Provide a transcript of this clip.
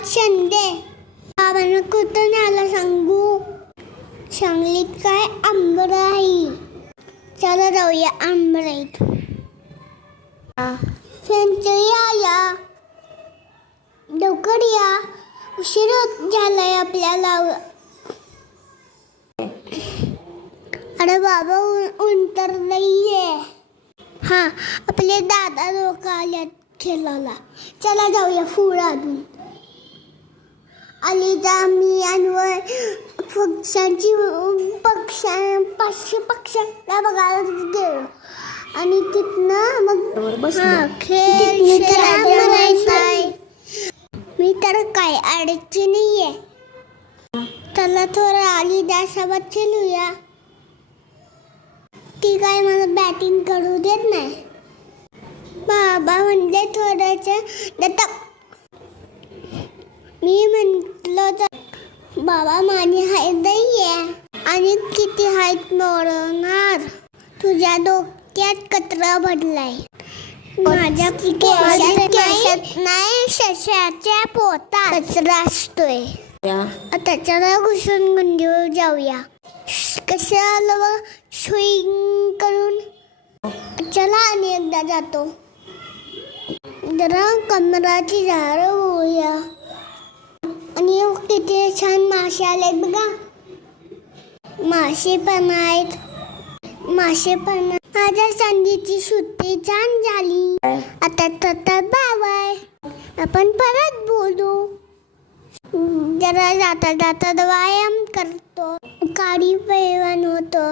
आज संडे बाबांना कुठं आला सांगू? सांगलीत काय आंबराई चला जाऊया आंबराईत त्यांचं या लवकर या. उशीर होत झालाय आपल्याला. अरे बाबा उन तर नाहीये. हा आपले दादा लोक आल्यात खेळायला. चला जाऊया फुळातून अलीजा मी आणि पक्ष्यांची पक्षा पाचशे पक्ष्यांना बघायला गेलो. आणि तिथनं मग हा, खेळ. मी तर काय अडचण नाहीये. चला थोडं आली सोबत खेळूया. ती काय मला बॅटिंग करू देत नाही. बाबा म्हणले थोडंसं दत्तक. मी तर बाबा माझी हाय आहे आणि किती हाईट मोडणार तुझ्या डोक्यात कचरा भरलाय माझ्या नाही शशाच्या पोटात कचरा असतोय. त्याच्याला घुसून गुंडीव जाऊया. कसं आलं बघ स्विंग करून. चला आणि एकदा जातो. जरा कमराची झाडं होऊया. आणि किती छान मासे आले बघा. मासे पण आहेत. मासे पण माझ्या संधीची सुट्टी छान झाली. आता तर बाबाय आपण परत बोलू. जरा जाता जाता व्यायाम करतो. काळी पैवान होतो